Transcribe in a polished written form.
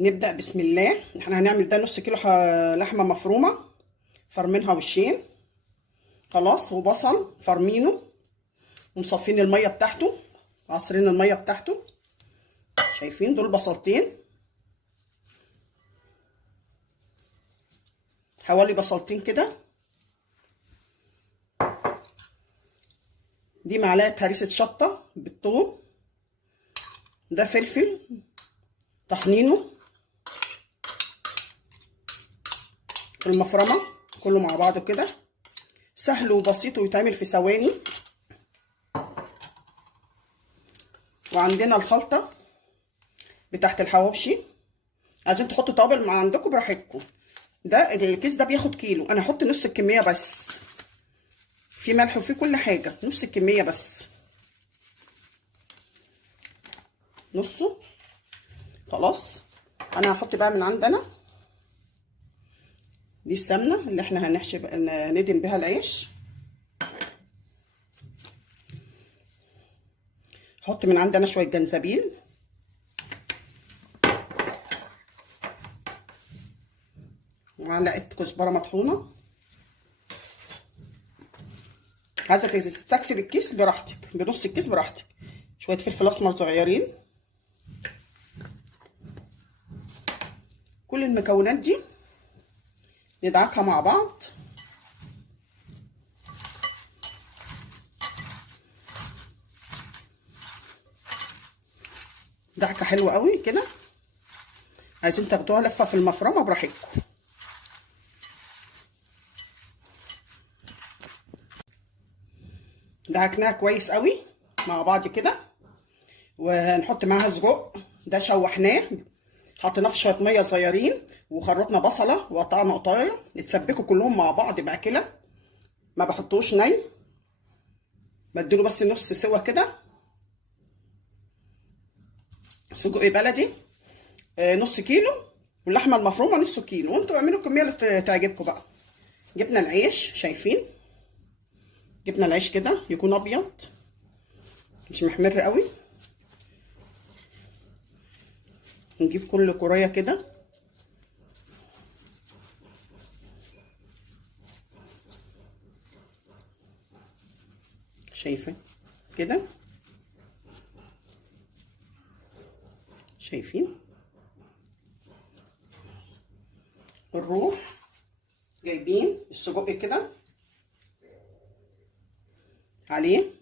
نبدأ بسم الله. احنا هنعمل ده نص كيلو لحمة مفرومة فرمينها وشين خلاص، وبصل فرمينه ومصفين المية بتاعته، عصرين المية بتاعته. شايفين دول بصلتين، حوالي بصلتين كده. دي معلقة هريسة شطة بالثوم، ده فلفل طحنينه في المفرمة كله مع بعضه كده، سهل وبسيط ويتعمل في ثواني. وعندنا الخلطة بتاعت الحواوشي، عايزين تحطوا توابل مع عندكم براحتكم. ده الكيس ده بياخد كيلو، انا هحط نص الكمية بس، في ملح وفي كل حاجة، نص الكمية بس، نصه خلاص. انا هحط بقى من عندنا دي السمنة اللي احنا هنحشي ندهن بيها العيش. هحط من عندنا شوية جنزبيل، ومعلقة كزبرة مطحونة. عايزة تستكفي بالكيس براحتك، بنص الكيس براحتك. شوية فلفل اسمر صغيرين. كل المكونات دي ندعكها مع بعض. دعكة حلوة قوي كده. عايزين تاخدوها لفة في المفرمة براحتكم. دعكناها كويس قوي مع بعض كده، وهنحط معاها سجق. ده شوحناه، حطيناه في شويه ميه صغيرين، وخرطنا بصله وقطعنا قطايه يتسبكوا كلهم مع بعض بقى كده. ما بحطوش ني، بديله بس نص سوا كده. سجق بلدي نص كيلو، واللحمه المفرومه نص كيلو، وانتوا اعملوا الكميه اللي تعجبكم بقى. جبنا العيش، شايفين جبنا العيش كده يكون ابيض مش محمر قوي. نجيب كل كرايه كده، شايفين كده، شايفين. نروح جايبين السجق كده عليه